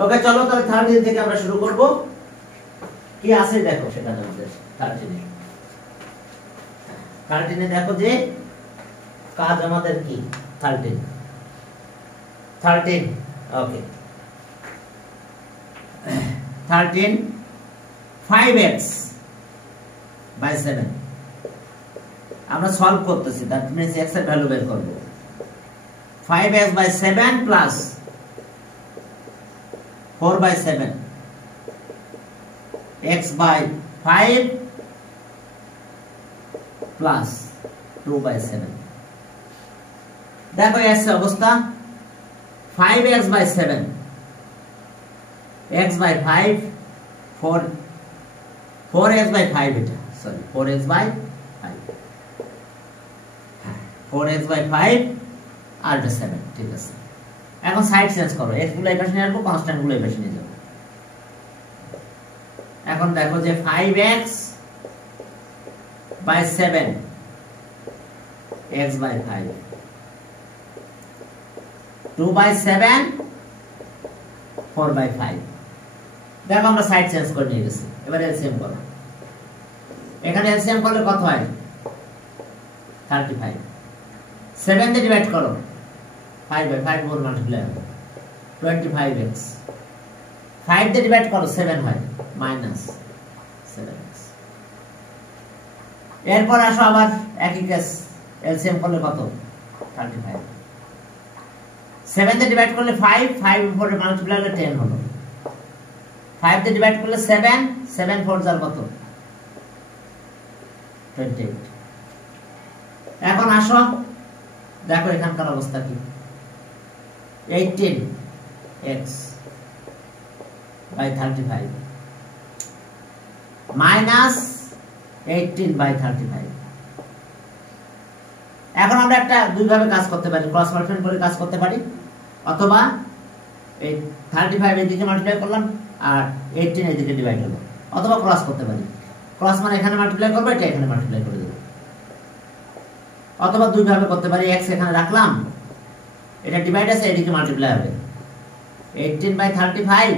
ওকে চলো তাহলে 13 থেকে আমরা শুরু করব। কি আছে দেখো সেখানে আমাদের 13 দেখো যে কাজ আমাদের কি 13 ওকে 13 5x by 7 আমরা সলভ করতেছি, দ্যাট মিন্স x এর ভ্যালু বের করব। 5x by 7 plus 4 by 7 x by 5 plus 2 by 7 দেখো এর অবস্থা 5x by 7 x by 5 4x by 5 এটা sorry 4x by 5 4x by 5 আর 7 ঠিক আছে। এখন সাইড চেঞ্জ করো, x গুলো এই পাশে নিয়ে আসবো, কনস্ট্যান্ট গুলো এই পাশে নিয়ে যাব। এখন দেখো যে 5x by 7 x by 5 2 by 7 4 by 5 দেখো আমরা সাইড চেঞ্জ করে নিয়ে গেছি। এবার এলসিএম করো, এখানে এলসিএম করলে কত হয় 35 7 দিয়ে ডিভাইড করো 5 by 5 মোর মাল্টিপ্লাই হবে 25x 5 দিয়ে ডিভাইড করো 7 হয় -7x। এরপর আসো আবার একই কেস, এলসিএম করলে কত 35 7 দিয়ে ডিভাইড করলে 5 5 উপরে মাল্টিপ্লাই করলে 10 হলো 5 দিয়ে ডিভাইড করলে 7 7 4 যার কত 28। এখন আসো দেখো এখানকার অবস্থা কি 18x by 35 minus 18 by 35। এখন আমরা একটা দুই ভাবে কাজ করতে পারি, ক্রস মাল্টিপ্লাই করে কাজ করতে পারি, অথবা এই 35 এর দিকে মাল্টিপ্লাই করলাম আর 18 এর দিকে ডিভাইড হলো, অথবা ক্রস করতে পারি। ক্রস মানে এখানে মাল্টিপ্লাই করব, এটা এখানে মাল্টিপ্লাই করে দেব, অথবা দুই ভাবে করতে পারি। x এখানে রাখলাম, এটা ডিভাইড আছে, এদিকে মাল্টিপ্লাই হবে 18 by 35।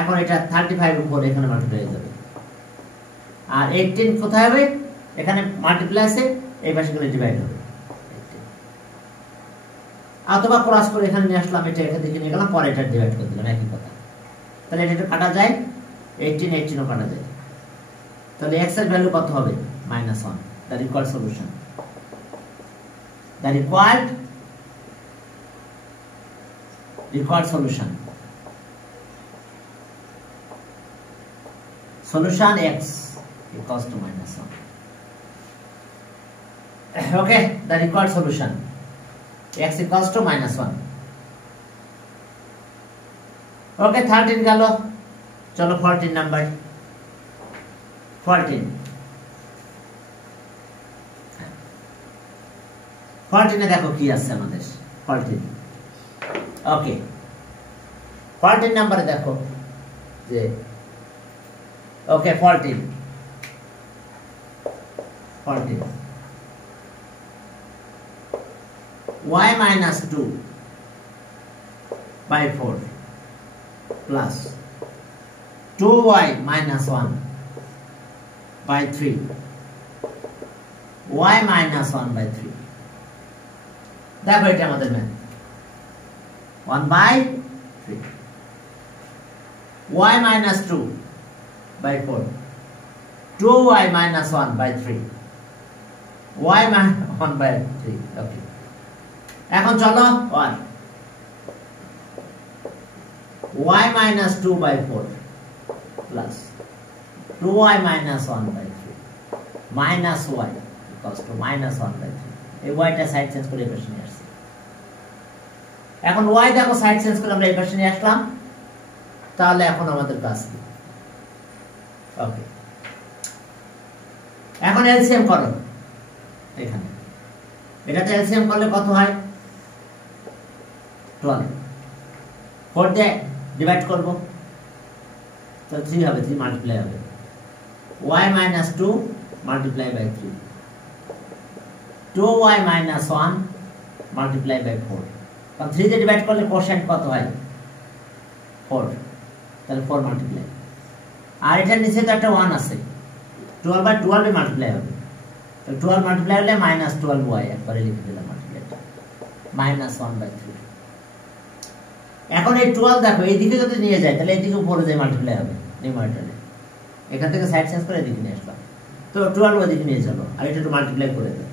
এখন এটা 35 উপর এখানে মাল্টিপ্লাই হয়ে যাবে, আর 18 কোথায় হবে এখানে মাল্টিপ্লাই আছে, এই পাশে গেলে ডিভাইড হবে। অথবা ক্রস করে এখানে নিয়ে আসলাম, এটা এখান থেকে নিয়ে গেলাম, পরে এটা ডিভাইড করে দিলাম, একই কথা। তাহলে এটা কাটা যায় 18 18ও কাটা যায়, তাহলে x এর ভ্যালু কত হবে -1। The required solution, the required solution x equals to -1. Okay, the required solution x equals to -1. Okay, 13 গেল, চলো 14 নাম্বার 14 14 এ দেখো কি আছে আমাদের 14। ওকে 14 নম্বরে দেখো যে ওকে 14 y minus 2 by 4 plus 2y minus 1 by 3 y minus 1 by 3 দেখো এটা আমাদের math 1 by 3 y minus 2 by 4 2y minus 1 by 3 y minus 1 by 3 okay এখন চলো আর y minus 2 by 4 plus 2y minus 1 by 3 minus y equals to minus 1 by 3 এই y টা side change করে এপাশে নিয়ে আসছি। এখন y দেখো সাইড চেঞ্জ করে আমরা এপাশে নিয়ে আসলাম, তাহলে এখন আমাদের কাজ কি ওকে এখন এলসিএম করো এখানে, এটাতে এলসিএম করলে কত হয় 12 4 দিয়ে ডিভাইড করব তো 3 হবে, 3 মাল্টিপ্লাই হবে y minus 2 multiply by 3 2y minus 1 multiply by 4 কারণ 3 দিয়ে ডিভাইড করলে কোশ্চেন্ট কত হয় 4, তাহলে 4 মাল্টিপ্লাই, আর এটার নিচে তো একটা 1 আছে, 12 বাই 12 এ মাল্টিপ্লাই হবে, তো 12 মাল্টিপ্লাই হলে -12y একবারে লিখে দিলাম মাল্টিপ্লাইটা, -1/3। এখন এই 12 দেখো এইদিকে যদি নিয়ে যায় তাহলে এইদিকে উপরে যায় মাল্টিপ্লাই হবে নিউমারেটরে, এখান থেকে সাইড চেঞ্জ করে এদিকে নিয়ে আসলাম, তো 12 ওদিকে নিয়ে চলো, আর এটা একটু মাল্টিপ্লাই করে দেব,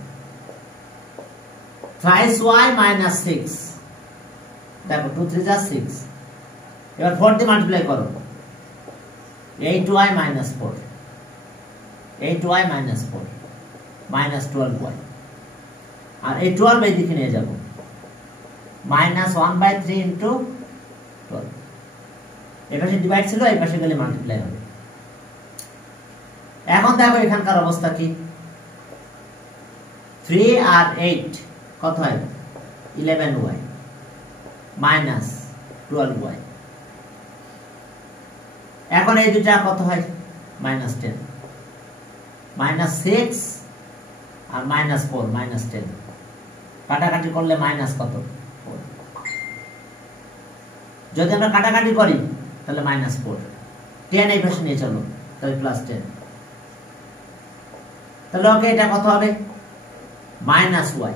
thrice y minus 6, দেখো 2 3 যা 6, এবার 4 দিয়ে মাল্টিপ্লাই করো, 8y minus 4, 8y minus 4 minus 12y, আর এই 12 এই দিকে নিয়ে যাব, -1/3 into 12, এই পাশে ডিভাইড ছিল, এই পাশে গেলে মাল্টিপ্লাই হবে। এখন দেখো এখানকার অবস্থা কি, 3 আর 8 কত হয়, 11y minus 12y, এখন এই দুটা কত হয়, -10, -6 আর -4 -10, কাটাকাটি করলে মাইনাস কত, 4, যদি আমরা কাটাকাটি করি তাহলে -4, 10 এই পাশে নিয়ে চলো, তাহলে +10, তাহলে ওকে এটা কত হবে, -y,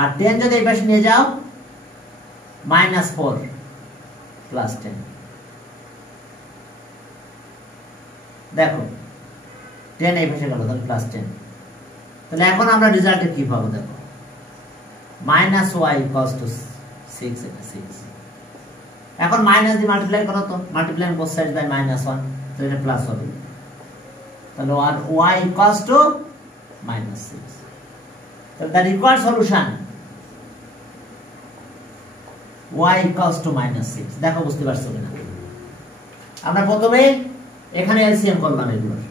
আর 10 যদি এই পাশে নিয়ে যাও -4 +10, দেখো 10 এই পাশে গেল, তাহলে +10, তাহলে এখন আমরা রেজাল্টে কি পাবো, দেখো -y = 6, এটা 6, এখন মাইনাস দিয়ে মাল্টিপ্লাই করো, তো মাল্টিপ্লাই both sides by -1, তো এটা প্লাস হবে, তাহলে y = -6, so the required solution y = -6, দেখো বুঝতে পারছো কিনা, আমরা প্রথমে এখানে এলসিএম করলাম এগুলোর,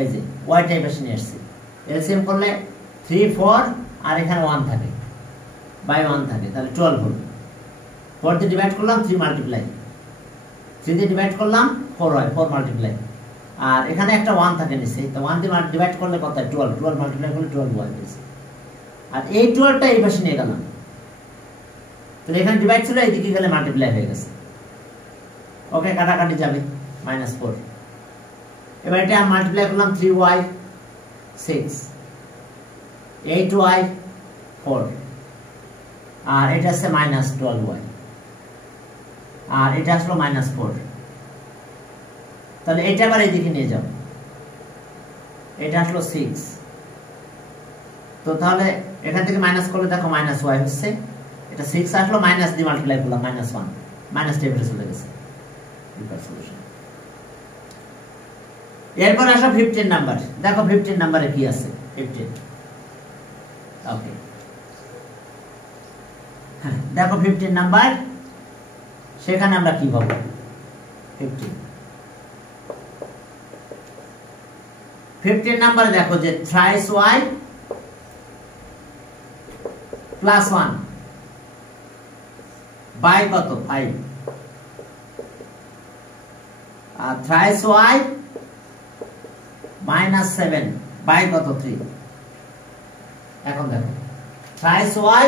এই যে y টাইপ এসে নিয়ে আসছি, এলসিএম করলে 3 4 আর এখানে 1 থাকে, বাই 1 থাকে, তাহলে 12 হলো, 4 দিয়ে ডিভাইড করলাম 3 মাল্টিপ্লাই, 3 দিয়ে ডিভাইড করলাম 4 হয়, 4 মাল্টিপ্লাই, আর এখানে একটা 1 থাকে নিচে, তো 1 দিয়ে ডিভাইড করলে কত হয়, 12, 12 মাল্টিপ্লাই করলে 12 হয় নিচে, আর এই 12টা এই পাশে নিয়ে গেলাম, তাহলে এখানে ডিভাইড ছিল, এইদিকে গেলে মাল্টিপ্লাই হয়ে গেছে, ওকে কাটাকাটি যাবে, -4, এবার এটা মাল্টিপ্লাই করলাম 3y 6, 8y 4, আর এটা আছে -12y, আর এটা আসলো -4, তাহলে এটা আবার এইদিকে নিয়ে যাও, এটা আসলো 6, তো তাহলে এখান থেকে মাইনাস করলে দেখো -y হচ্ছে, এটা 6 আসলো, মাইনাস দিয়ে মাল্টিপ্লাই করলাম -1, মাইনাস টেবিলে চলে গেছে, সলিউশন। এরপর আসো 15 নাম্বার, দেখো 15 নাম্বারে কি আছে, 15, ওকে, দেখো 15 নাম্বার, সেখানে আমরা কি পাবো, 15 নাম্বার দেখো যে thrice y + 1 বাই কত, 5, আর thrice y -7 বাই কত, 3, এখন দেখো thrice y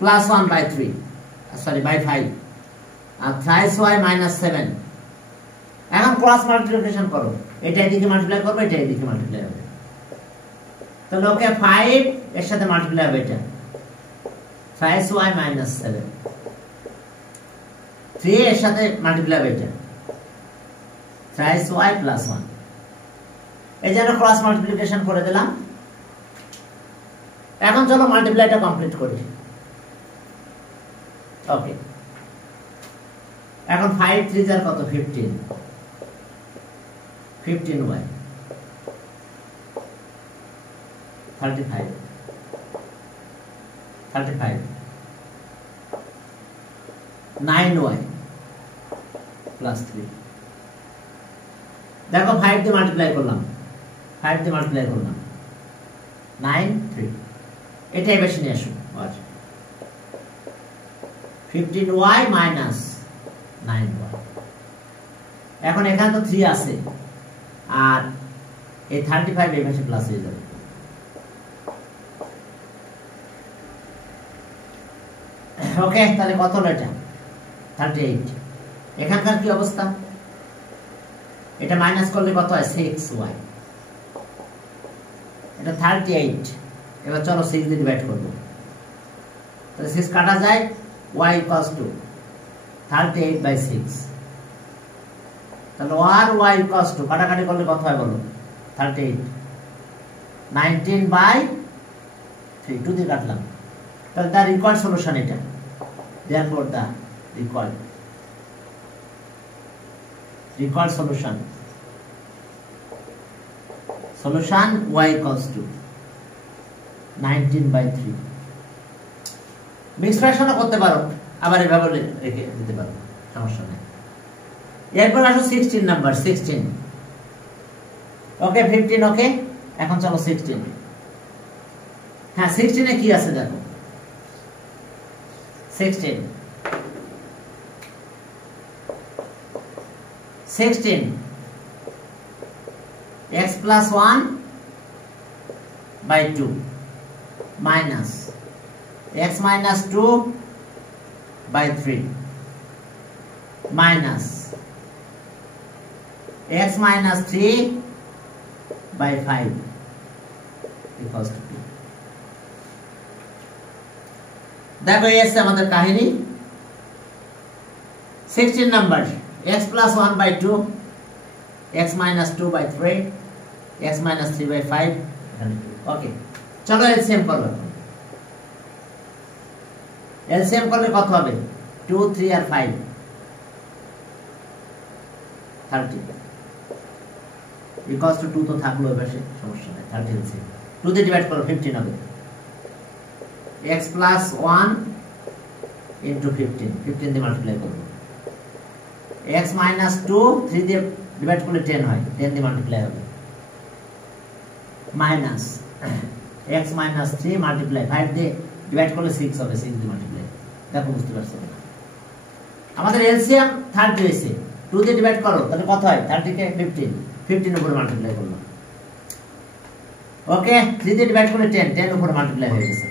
+ 1/3, সরি বাই 5, আর thrice y -7, এখন ক্রস মাল্টিপ্লিকেশন করো, এটা এদিকে মাল্টিপ্লাই করবে, এটা এদিকে মাল্টিপ্লাই হবে, তাহলে ওকে 5 এর সাথে মাল্টিপ্লাই হবে, এটা thrice y -7, 3 এর সাথে মাল্টিপ্লাই হবে, এটা thrice y + 1, এই যে আমরা ক্রস মাল্টিপ্লিকেশন করে দিলাম। এখন চলো মাল্টিপ্লাইটা কমপ্লিট করি, ওকে, এখন 5 3 যার কত, 15, 15y 35, 35, 9y + 3, দেখো 5 দিয়ে মাল্টিপ্লাই করলাম, 5 দিয়ে মাল্টিপ্লাই করলাম 9 3, এটাই বেশি নিয়ে আসুন, 15y - 9y, এখন এখানে তো 3 আছে, আর এই 35 এই পাশে প্লাস হয়ে যাবে, ওকে, তাহলে কত হলো এটা? 38। এখানকার কি অবস্থা? এটা মাইনাস করলে কত হয়? 6y। এটা 38। এবার চলো 6 দিয়ে ডিভাইড করবো, তাহলে 6 কাটা যায়, y ইকুয়ালস টু 38/6। তাহলে আর y ইকুয়ালস টু কাটাকাটি করলে কত হয় বলো? 38 19/3 2 দিয়ে কাটলাম। তাহলে তার রিকোয়ার্ড সলিউশন এটা। therefore the required solution y equals to 19/3। Mix ফ্র্যাকশনও করতে পারো, আবার এভাবে রেখে দিতে পারো, সমস্যা নেই। এরপর আসো 16 নাম্বার। 16 ওকে, 15 ওকে। এখন চলো 16। হ্যাঁ, 16 এ কি আছে দেখো। 16 x plus 1/2 minus x minus 2/3 minus x minus 3/5 equals to 2। দেখো এই আছে আমাদের কাহিনী। 16 number, x plus 1/2 x minus 2/3 x minus 3/5। ওকে, চলো এলসিএম করো। এলসিএম করলে কত হবে? 2 3 আর 5 30 ইকুয়ালস টু 2 তো থাকলো, এবার সমস্যা নাই। 30 এলসিএম 2 দিয়ে ডিভাইড করো, 15 হবে। x plus 1 into 15 দিয়ে মাল্টিপ্লাই করব। x minus 2 3 দিয়ে ডিভাইড করলে 10 হয়, 10 দিয়ে মাল্টিপ্লাই হবে। মাইনাস x minus 3 মাল্টিপ্লাই 5 দিয়ে ডিভাইড করলে 6 হবে, 6 দিয়ে মাল্টিপ্লাই। দেখো বুঝতে পারছো না? আমাদের এলসিএম 30 হয়েছে, 2 দিয়ে ডিভাইড করো, তাহলে কত হয়? 30 কে 15 উপরে মাল্টিপ্লাই করলাম। ওকে, 3 দিয়ে ডিভাইড করলে 10 উপরে মাল্টিপ্লাই হয়ে গেছে।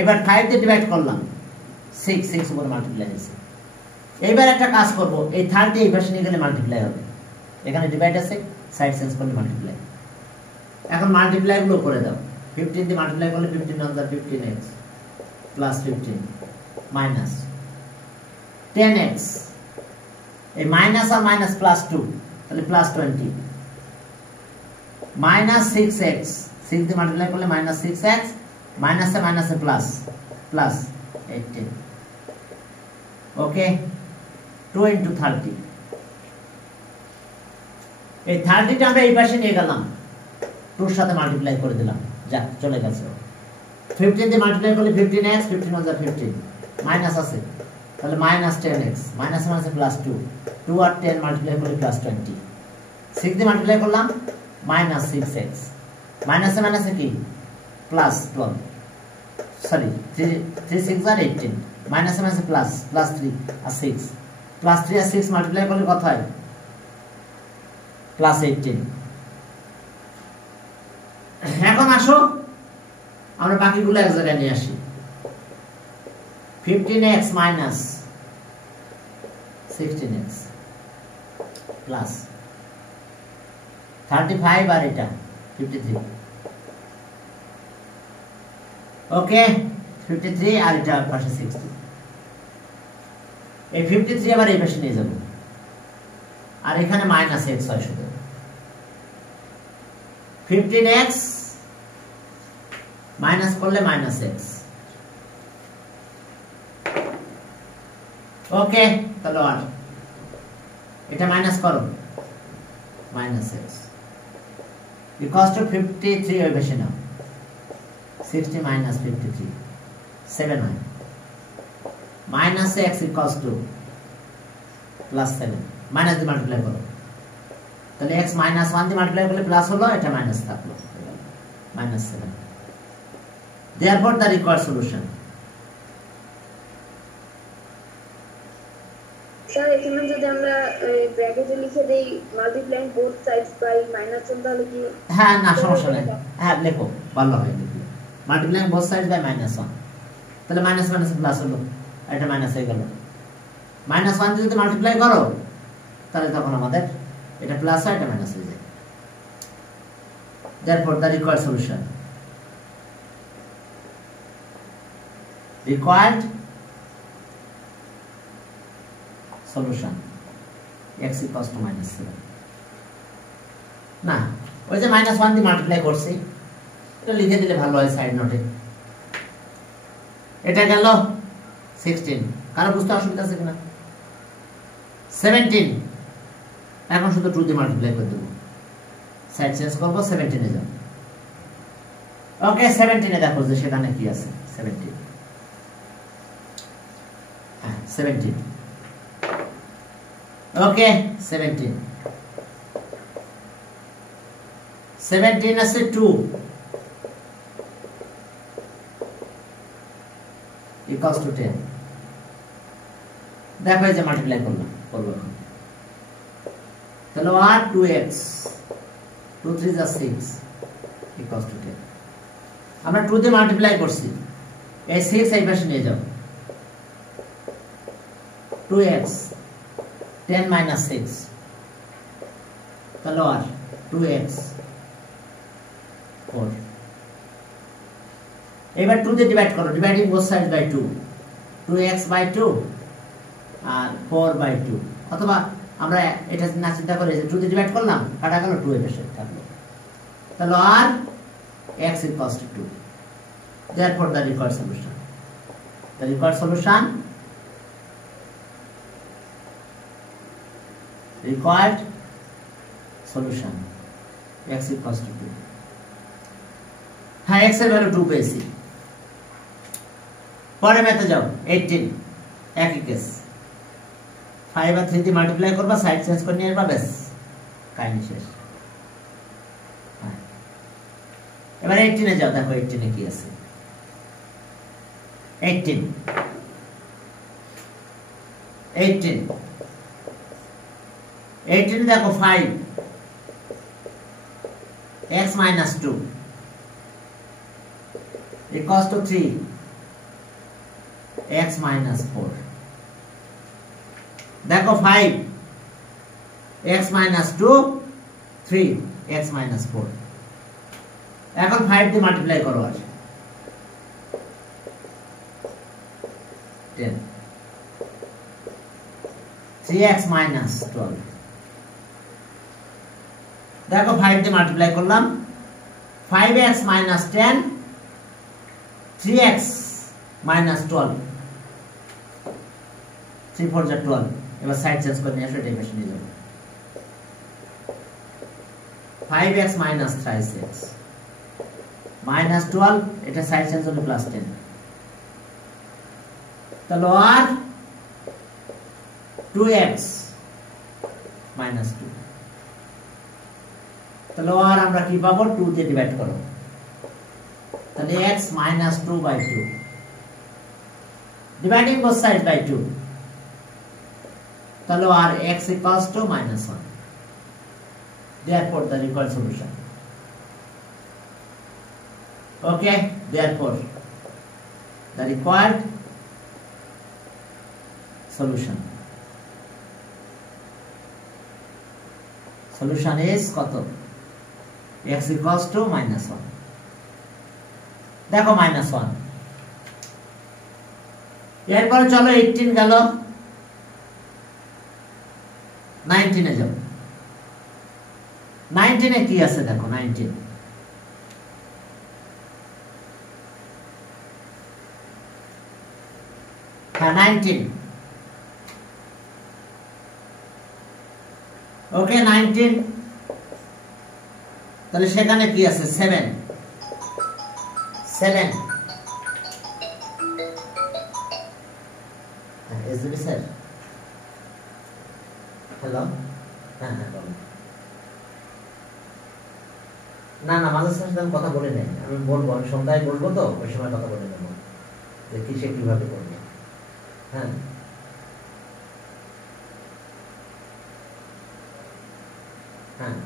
এবার 5 দিয়ে ডিভাইড করলাম, 6 উপরে মাল্টিপ্লাই হয়েছে। এইবার একটা কাজ করব, এই 30 এই পাশে নিয়ে গেলে মাল্টিপ্লাই হবে। এখানে ডিভাইড আছে, সাইড চেঞ্জ করলে মাল্টিপ্লাই। এখন মাল্টিপ্লাই গুলো করে দাও। 15 দিয়ে মাল্টিপ্লাই করলে 15 × 15x প্লাস 15 মাইনাস 10x, এই মাইনাস আর মাইনাস প্লাস 2, তাহলে প্লাস 20 মাইনাস 6x, 6 দিয়ে মাল্টিপ্লাই করলে মাইনাস 6x মাইনাসে মাইনাসে প্লাস 18। ওকে, 2 × 30। এই 30টা আমরা এই পাশে নিয়ে গেলাম, 2 এর সাথে মাল্টিপ্লাই করে দিলাম, যাক চলে গেছে। 15 দিয়ে মাল্টিপ্লাই করলে 15x 15 × 15 মাইনাস আছে, তাহলে মাইনাস 10x মাইনাসে মাইনাসে প্লাস 2 আর 10 মাল্টিপ্লাই করলে প্লাস 20। 6 দিয়ে মাল্টিপ্লাই করলাম, মাইনাস 6x মাইনাসে মাইনাসে কি প্লাস 12, সরি 3 6 আর 18 মাইনাসে মাইনাসে প্লাস 3 আর 6 প্লাস 3 আর 6 মাল্টিপ্লাই করলে কত হয়? প্লাস 18। এখন আসো আমরা বাকিগুলো এক জায়গায় নিয়ে আসি। 15x মাইনাস 16x প্লাস 35 আর এটা 53। ওকে, 53 আর এটা পাশে 60। এই 53 আবার এই পাশে নিয়ে যাব, আর এখানে মাইনাস x হয় শুধু। 15x মাইনাস করলে মাইনাস x। ওকে, তাহলে আর এটা মাইনাস করো, মাইনাস x ইকুয়ালস টু 53 ওই পাশে নাও, 60 minus 53 7 হয়, minus x equals to plus 7 minus দিয়ে মাল্টিপ্লাই করো, তাহলে x মাইনাস 1 দিয়ে মাল্টিপ্লাই করলে প্লাস হলো, এটা মাইনাস থাকলো, minus 7। therefore the required solution। Sir এখানে যদি আমরা ব্র্যাকেটে লিখে দেই মাল্টিপ্লাইং বোথ সাইডস বাই -1 তাহলে কি? হ্যাঁ, না সমস্যা নেই, হ্যাঁ লেখো, ভালো হয় লিখলে মাল্টিপ্লাইং বোথ সাইডস বাই -1। তাহলে মাইনাস মাইনাস প্লাস হলো, এটা মাইনাস হয়ে গেল। -1 দিয়ে যদি মাল্টিপ্লাই করো তাহলে তখন আমাদের এটা প্লাস হয়, এটা মাইনাস হয়ে যায়। Therefore the required solution x equals to -7 না, ওই যে -1 দিয়ে মাল্টিপ্লাই করছি, এটা লিখে দিলে ভালো হয় সাইড নোটে। এটা গেল 16, কারো বুঝতে অসুবিধা আছে কিনা? 17, এখন শুধু 2 দিয়ে মাল্টিপ্লাই করে দেব, সাইড চেঞ্জ করব, 17 এ যাব। ওকে, 17 এ দেখো যে সেখানে কি আছে। 17, হ্যাঁ 17, ওকে 17 আছে 2 equals to 10। দেখো এই যে মাল্টিপ্লাই করলাম, করব এখন। তাহলে আর 2x 2 3 যা 6 equals to 10। আমরা 2 দিয়ে মাল্টিপ্লাই করছি, এই 6 এই পাশে নিয়ে যাও। 2x 10 minus 6, তাহলে আর 2x 4। এবার 2 দিয়ে ডিভাইড করো, dividing both sides by 2, 2x by 2 আর 4 বাই 2। অথবা আমরা এটা না চিন্তা করে যে 2 দিয়ে ডিভাইড করলাম, কাটা গেল, 2 এর পাশে থাকলো। তাহলে আর x equals to 2। Therefore the required solution x equals to 2। হ্যাঁ, x এর ভ্যালু 2 পেয়েছি। পরে মেথে যাও, 18, একই কেস। 5 আর 3 দিয়ে মাল্টিপ্লাই করবা, সাইড চেঞ্জ করে নিয়ে আসবা, ব্যাস কাহিনী শেষ। এবার 18 এ যাও, দেখো 18 এ কি আছে। 18 দেখো 5 x minus 2 equals to 3 x minus 4। দেখো 5 x minus 2 3 x minus 4। এখন 5 দিয়ে মাল্টিপ্লাই করো, আর 10 3x minus 12। দেখো 5 দিয়ে মাল্টিপ্লাই করলাম, 5x minus 10 3x minus 12, 3 4 যা 12। এবার সাইড চেঞ্জ করে নিয়ে আসো, এটা পাশে নিয়ে যাবো। 5x minus 3x minus 12, এটা সাইড চেঞ্জ হলে প্লাস 10। তাহলে আর 2x minus 2। তাহলে আর আমরা কি পাবো? 2 দিয়ে ডিভাইড করো, তাহলে x minus 2 by 2, dividing both sides by 2, তাহলে আর x equals to -1। Therefore the required solution, okay, therefore the required solution is কত? x equals to -1। দেখো -1। এরপরে চলো 18 গেল, 19 এ যাও। 19 এ কি আছে দেখো, 19 হ্যাঁ 19, ওকে 19। তাহলে সেখানে কি আছে? 7 এসবি স্যার, হ্যালো, হ্যাঁ বলুন। না মাঝে সাথে আমি কথা বলে নাই, আমি বলবো, আমি সন্ধ্যায় বলবো, তো ওই সময় কথা বলে নেবো যে কিসে কিভাবে করবো। হ্যাঁ হ্যাঁ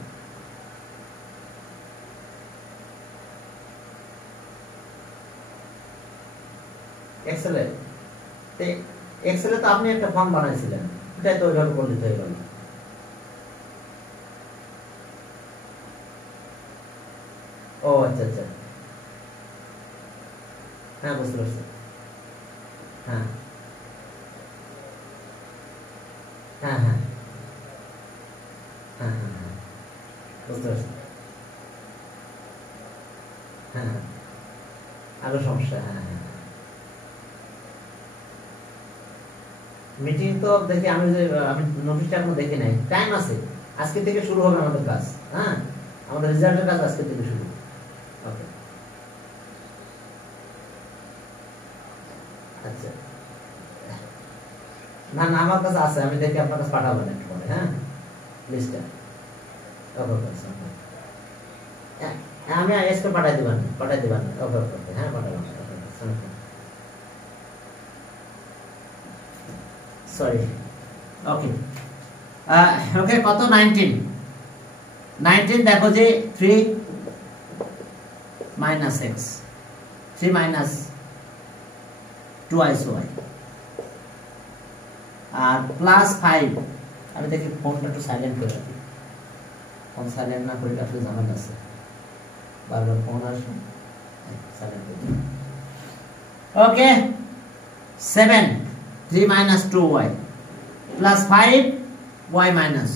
এক্সেলে এক্সেলে তো আপনি একটা ফর্ম বানাইছিলেন, এটাই তো ওইভাবে করলে হয়ে গেল। ও আচ্ছা আচ্ছা, হ্যাঁ বুঝতে পারছি। হ্যাঁ হ্যাঁ হ্যাঁ হ্যাঁ হ্যাঁ হ্যাঁ বুঝতে পারছি। হ্যাঁ আরো সমস্যা। হ্যাঁ হ্যাঁ মিটিং তো দেখি, আমি নোটিশটা এখনো দেখি নাই, টাইম আছে, আজকে থেকে শুরু হবে আমাদের কাজ। হ্যাঁ আমাদের রেজাল্টের কাজ আজকে থেকে শুরু। ওকে আচ্ছা, না না আমার কাছে আছে, আমি দেখি আপনার কাছে পাঠাবো একটু পরে। হ্যাঁ লিস্টটা আমি আজকে পাঠাই দিবেন। ওকে ওকে হ্যাঁ পাঠালাম। সরি ওকে ওকে কত 19 দেখো যে 3 minus x 3 minus 2y আর প্লাস 5। আমি দেখি ফোনটা একটু সাইলেন্ট করে রাখি, ফোন সাইলেন্ট না করে রাখলে ঝামেলা আছে, বারবার ফোন আসে। সাইলেন্ট করে ওকে 7 3 minus 2y plus 5y minus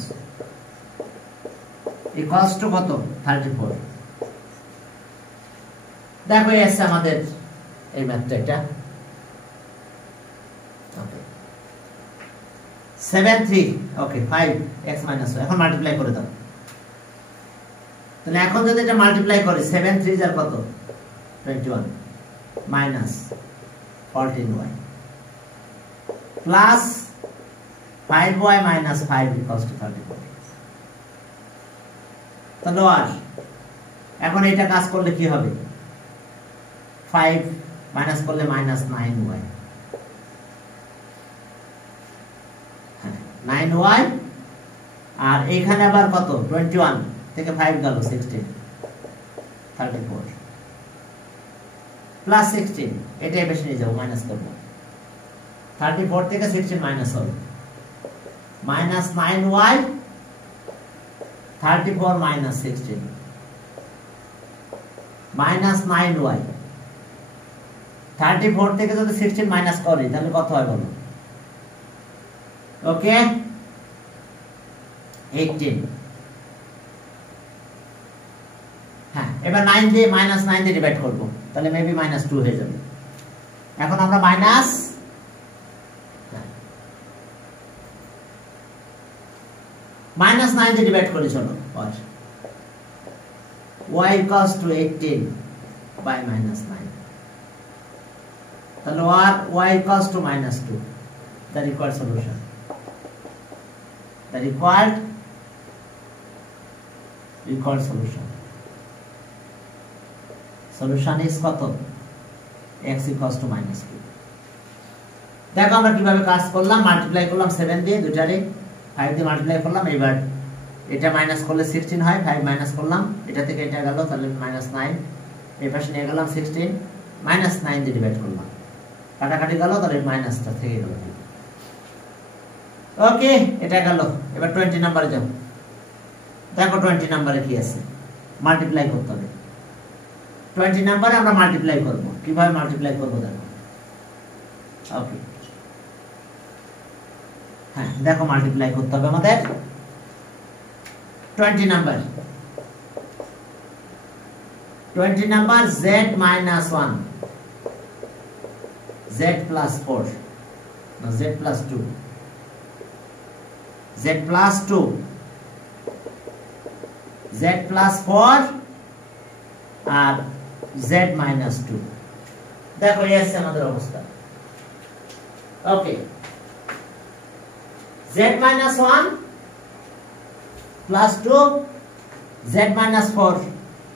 equals to কত 34। দেখো এসে আমাদের এই ম্যাথটা, এটা ওকে 7 3 ওকে 5x minus 1 এখন মাল্টিপ্লাই করে দাও। তাহলে এখন যদি এটা মাল্টিপ্লাই করি 7 3 এর কত 21 minus 14y plus 5y minus 5 equals to 34। তাহলে আর এখন এটা কাজ করলে কি হবে, 5 মাইনাস করলে মাইনাস 9y, 9y আর এখানে আবার কত 21 থেকে 5 গেল 16 34 প্লাস 16 এটাই বেশি নিয়ে যাবো, মাইনাস করবো 34 থেকে 16 মাইনাস হবে minus 9y 34 minus 16 minus 9y 34 থেকে যদি 16 মাইনাস করি তাহলে কত হয় বলো। ওকে 18। হ্যাঁ এবার 9 দিয়ে মাইনাস 9 দিয়ে ডিভাইড করব, তাহলে মেবি মাইনাস 2 হয়ে যাবে। এখন আমরা মাইনাস মাইনাস 9 দিয়ে ডিভাইড করি, চলো y equals to 18 by minus 9, তাহলে y equals to minus 2, the required solution. The required solution. Solution is কত x equals to minus 2। দেখো আমরা কিভাবে কাজ করলাম, মাল্টিপ্লাই করলাম 7 দিয়ে, দুটারে 5 দিয়ে মাল্টিপ্লাই করলাম। এবার এটা মাইনাস করলে 16 হয়, 5 মাইনাস করলাম, এটা থেকে এটা গেল তাহলে মাইনাস 9, এই পাশে নিয়ে গেলাম 16 মাইনাস 9 দিয়ে ডিভাইড করলাম, কাটাকাটি গেল তাহলে মাইনাসটা থেকে গেল। ওকে এটা গেল। এবার 20 নম্বরে যাও, দেখো 20 নম্বরে কি আছে, মাল্টিপ্লাই করতে হবে। 20 নম্বরে আমরা মাল্টিপ্লাই করব, কিভাবে মাল্টিপ্লাই করব দেখো। ওকে হ্যাঁ দেখো মাল্টিপ্লাই করতে হবে আমাদের 20 number z minus 1 z plus 4 no z plus 2 z plus 2 z plus 4 আর z minus 2। দেখো এই আছে আমাদের অবস্থা। ওকে z minus 1 plus 2 z minus 4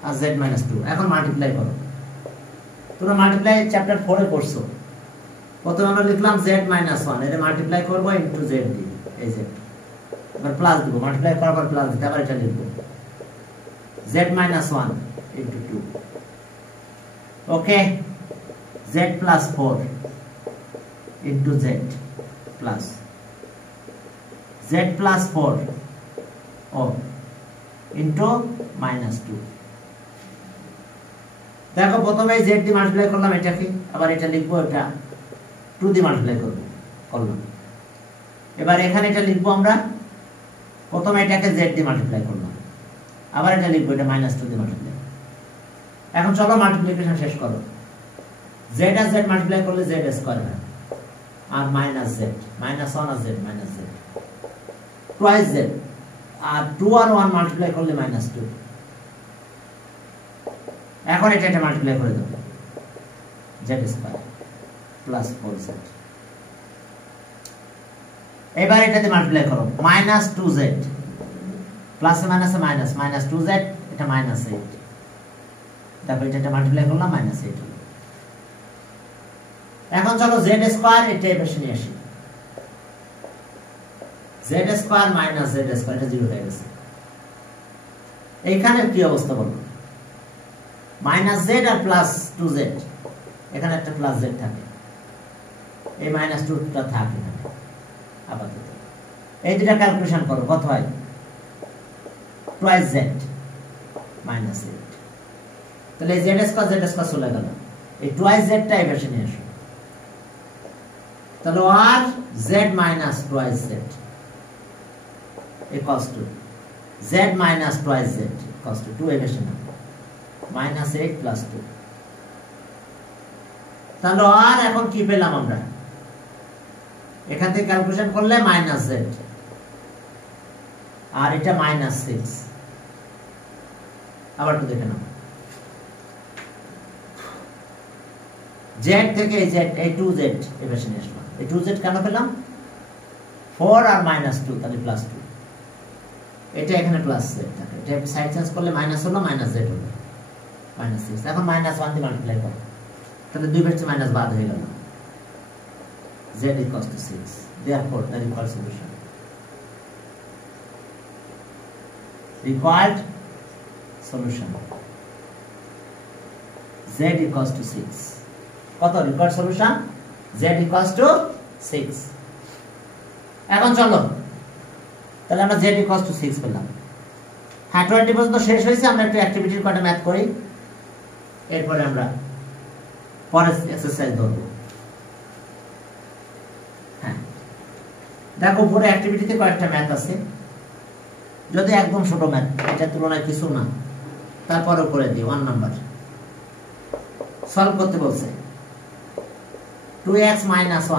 আর z minus 2 এখন মাল্টিপ্লাই করো। তোমরা মাল্টিপ্লাই চ্যাপ্টার 4 এ করছো। প্রথমে আমরা লিখলাম z minus 1, এটা মাল্টিপ্লাই করব ইনটু z দিয়ে, এই z এবার প্লাস দেব, মাল্টিপ্লাই করার পর প্লাস দিতে, আবার এটা লিখব z minus 1 ইনটু 2। ওকে z plus 4 into z plus z plus 4 into minus 2 দেখো প্রথমে z দিয়ে মাল্টিপ্লাই করলাম এটাকে আবার এটা লিখবো এটা 2 দিয়ে মাল্টিপ্লাই করলাম এবার এখানে এটা লিখবো আমরা প্রথমে এটাকে z দিয়ে মাল্টিপ্লাই করলাম আবার এটা লিখবো এটা -2 দিয়ে মাল্টিপ্লাই এখন চলো মাল্টিপ্লিকেশন শেষ করো z আর z মাল্টিপ্লাই করলে z স্কয়ার হয় আর মাইনাস z -1 আর z -z টুয়াইস z আর 2 আর 1 মাল্টিপ্লাই করলে -2 এখন এটা মাল্টিপ্লাই করে দেব z স্কয়ার প্লাস 4z এবার এটাতে মাল্টিপ্লাই করো -2z প্লাস মাইনাসে মাইনাস -2z এটা -8 তারপর এটা মাল্টিপ্লাই করলাম -8 এখন চলো z স্কয়ার এটা এভাবে নিয়ে আসি z স্কয়ার - z স্কয়ার এটা 0 হয়ে গেছে এইখানে কি অবস্থা বলো -z আর +2z এখানে একটা +z থাকে এই -2টা থাকে না আপাতত এই দুটো ক্যালকুলেশন করো কত হয় টুয়াইস z -8 তাহলে z স্কয়ার চলে গেল এই টুয়াইস z টা এভাবে নিয়ে আসো তাহলে আর z - twice z equals to z - twice z equals to 2 এভাবে না -8 + 2 তাহলে আর এখন কি পেলাম আমরা এখান থেকে ক্যালকুলেশন করলে -z আর এটা -6 আবার একটু দেখে নাও z থেকে z এই 2z এভাবে নিয়ে আসলাম এই 2z কেন পেলাম 4 আর -2 তাহলে +2 এটা এখানে প্লাস z থাকে এটা সাইড চেঞ্জ করলে মাইনাস হলো -z হলো -6 এখন -1 দিয়ে মাল্টিপ্লাই করো তাহলে 2 বের থেকে মাইনাস বাদ হয়ে গেল z = 6 therefore the required solution z = 6 কত required solution z = 6 এখন চলো তাহলে আমরা z = 6 পেলাম হ্যাঁ 20 পর্যন্ত শেষ হয়েছে আমরা একটু অ্যাক্টিভিটির কয়টা ম্যাথ করি এরপরে আমরা পরের এক্সারসাইজ ধরব হ্যাঁ দেখো পুরো অ্যাক্টিভিটিতে কয়েকটা ম্যাথ আছে যদি একদম ছোট ম্যাথ এটা তুলনায় কিছু না তারপরে করে দিই 1 নাম্বার সলভ করতে বলছে 2x - 1 = 0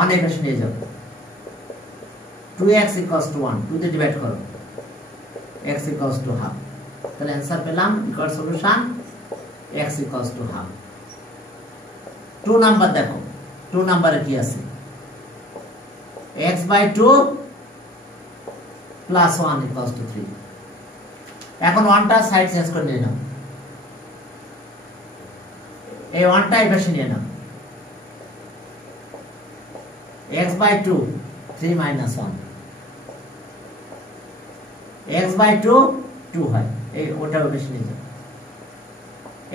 1 এর পাশে নিয়ে যাও 2x = 1 2 দিয়ে ডিভাইড করো x = half তাহলে आंसर পেলাম equal solution x = half 2 number দেখো 2 নম্বরে কি আছে x/2 + 1 = 3 এখন 1টা সাইড চেঞ্জ করে নিয়ে নাও এই 1টা এই পাশে নিয়ে নাও x/2 3 - 1 x/2 2 হয় এই ওটাও বেশি নিয়ে যাও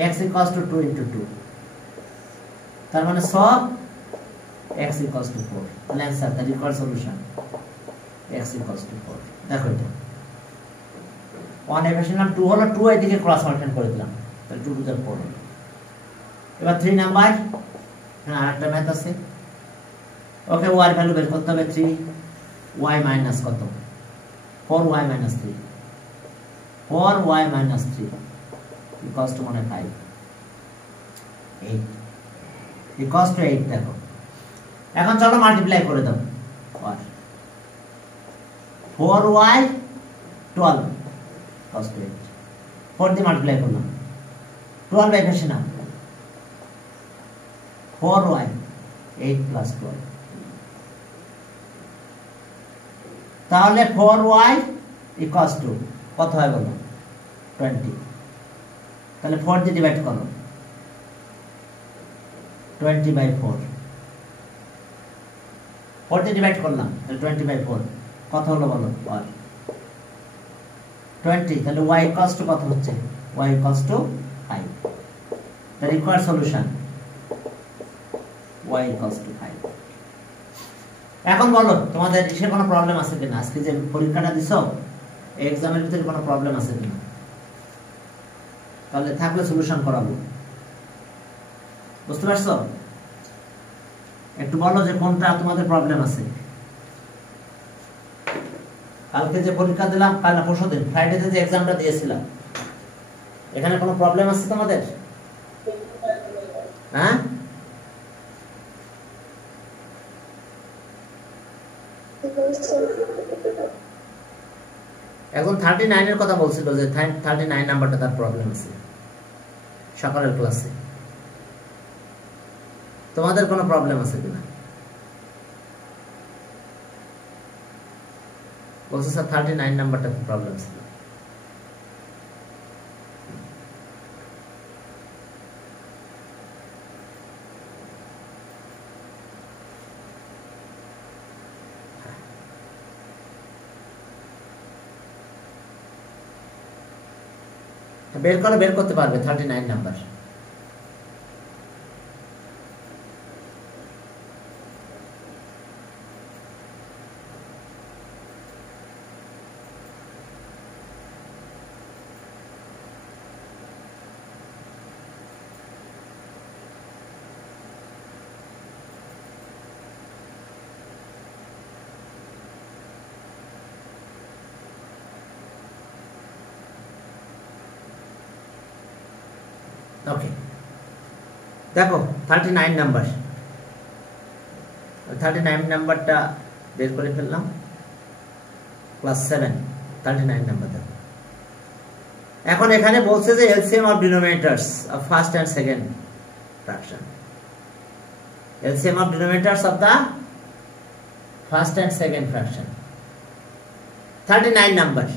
x = 2 * 2 তার মানে সব x = 4 তাহলে answer the required solution x = 4 দেখো এটা 1 এর বেশি নাম 2 হলো 2 এদিকে ক্রস মাল্টিপ্লাই করে দিলাম তাহলে 2 * 4 এবার 3 নাম্বার হ্যাঁ আরেকটা ম্যাথ আছে ওকে y এর ভ্যালু বের করতে হবে 3y - কত 4y - 3 4y - 3 equals to 5 8 equals to 8 দেখো এখন চলো মাল্টিপ্লাই করে দাও 4y 12 equals to 8 4 দিয়ে মাল্টিপ্লাই করলাম 12 এর বেশি না 4y 8 + 12 তাহলে 4y = কত হয় বলো 20 তাহলে 4 দিয়ে ডিভাইড করো 20/4 4 দিয়ে ডিভাইড করলাম তাহলে 20/4 কত হলো বলো 20 তাহলে y = কত হচ্ছে y = 5 the required solution y equals to 5। এখন বলো তোমাদের এসে কোনো প্রবলেম আছে কিনা, আজকে যে পরীক্ষাটা দিছো এক্সামের ভিতরে কোনো প্রবলেম আছে কিনা, তাহলে থাকলে সলিউশন করাবো। বুঝতে পারছো? একটু বলো যে কোনটা তোমাদের প্রবলেম আছে। কালকে যে পরীক্ষা দিলাম, কাল না পরশুদিন ফ্রাইডেতে যে এক্সামটা দিয়েছিলাম, এখানে কোনো প্রবলেম আছে তোমাদের? হ্যাঁ, এখন 39 এর কথা বলছিল যে 39 নাম্বারটা তার প্রবলেম আছে সকালের ক্লাসে। তোমাদের কোনো প্রবলেম আছে কিনা? বলছে স্যার 39 নাম্বারটা প্রবলেম ছিল। বের করতে পারবে 39 নাম্বার। ওকে, দেখো 39 নাম্বার, 39 নাম্বারটা বের করে ফেললাম। ক্লাস 7 39 নাম্বার দেখো। এখন এখানে বলছে যে LCM of denominators of first and second fraction, LCM of denominators of the first and second fraction 39 number.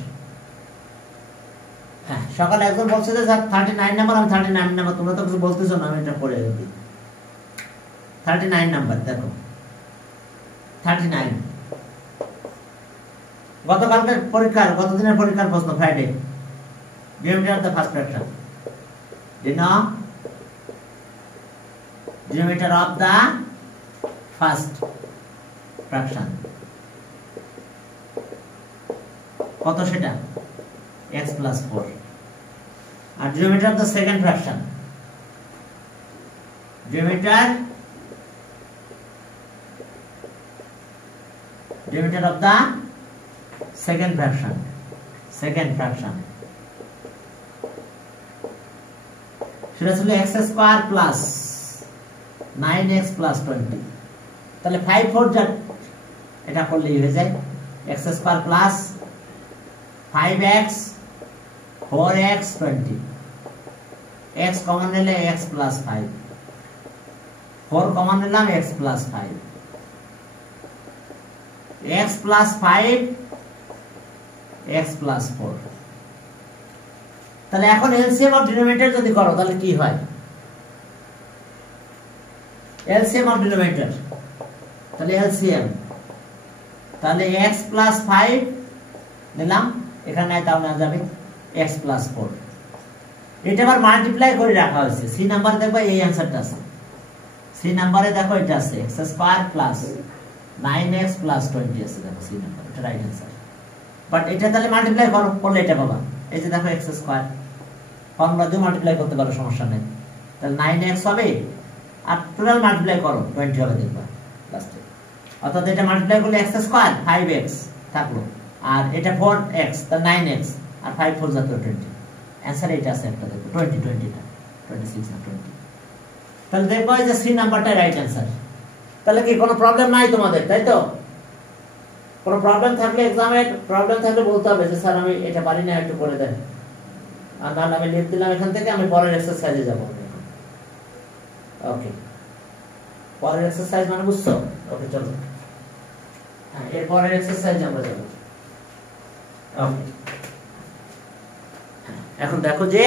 হ্যাঁ, সকালে একজন বলছে যে 39 নাম্বার, আমি 39 নাম্বার, তোমরা তো কিছু বলতেছো না, আমি এটা পড়ে দিই। 39 নাম্বার দেখো, 39 গতকালকের পরীক্ষার, গতদিনের পরীক্ষার প্রশ্ন Friday, denominator of the first fraction, denominator of the first fraction কত সেটা x plus 4, আর denominator of the second fraction, denominator of the second fraction সেটা ছিল x square plus 9x plus 20। তাহলে 5 4 যা এটা করলেই হয়ে যায় x square plus 5x 4x 20, x common নিলে x প্লাস 5, 4 কমন নিলাম x plus 5, x plus 5 x plus 4। তাহলে এখন এলসিএম অফ ডিনোমিনেটর যদি করো তাহলে কি হয়? এলসিএম অফ ডিনোমিনেটর, তাহলে এলসিএম, তাহলে x প্লাস 5 নিলাম, এখানে তাও না যাবে x প্লাস 4, এটা আবার মাল্টিপ্লাই করে রাখা হয়েছে। সি নাম্বারে দেখো এই অ্যানসারটা আছে, সি নাম্বারে দেখো এটা আছে x square plus 9x plus 20 আছে, দেখো সি নাম্বার, এটা রাইট অ্যানসার। বাট এটা তাহলে মাল্টিপ্লাই করলে এটা পাবা, এই যে দেখো x স্কয়ার, ফর্মুলা দিয়ে মাল্টিপ্লাই করতে পারো, সমস্যা নেই। তাহলে 9x হবে, আর টোটাল মাল্টিপ্লাই করো 20 হবে দেখবা লাস্টে। অর্থাৎ এটা মাল্টিপ্লাই করলে x স্কয়ার 5x থাকলো, আর এটা 4x, তাহলে 9x, আর 5 4 যা 20। অ্যানসার এটা আছে একটা, দেখো 20টা 26 না 20। তাহলে দেখো এই যে সি নাম্বারটা রাইট অ্যানসার। তাহলে কি কোনো প্রবলেম নাই তোমাদের, তাই তো? কোনো প্রবলেম থাকলে, এক্সামে প্রবলেম থাকলে বলতে হবে যে স্যার আমি এটা পারি না, একটু করে দেন, আর নাহলে আমি লিখ দিলাম এখান থেকে, আমি পরের এক্সারসাইজে যাব। ওকে, পরের এক্সারসাইজ মানে বুঝছো? ওকে চলো, হ্যাঁ এর পরের এক্সারসাইজে আমরা যাব। ওকে, এখন দেখো যে